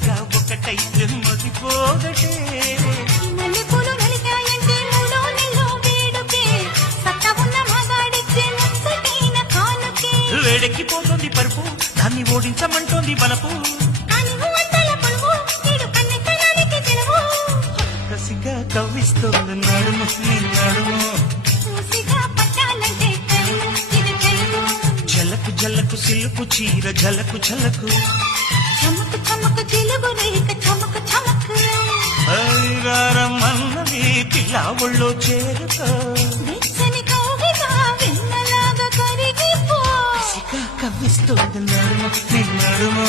జతగా ఒకటైతే మతిపోదటే మల్లెపూలు నలిగాయంటే మూడో నెలలో వేడుకే సత్త ఉన్న మగాడిచ్చే ముచ్చటైన కానుకే వేడెక్కిపోతుంది పరుపు దాన్ని ఓడించమంటోంది బలపు కానివు వందల పొలువు నేడు కన్నెతనానికి సెలవు కసిగా కవ్విస్తోంది నడుము నీ నడుము చూసిగా పట్టాలంటే కలుము ఇది కలుము జలకు జలకు సిల్లుకు చీర జలకు జలకు చమకు చమకు తెలుగు రేఖ చమకు చమకు అన్నది పిల్ల ఒళ్ళో చేరుతో వెచ్చని కౌగిగా వెన్నలాగా కరిగిపో కసిగా కవ్విస్తోంది నడుము నీ నడుము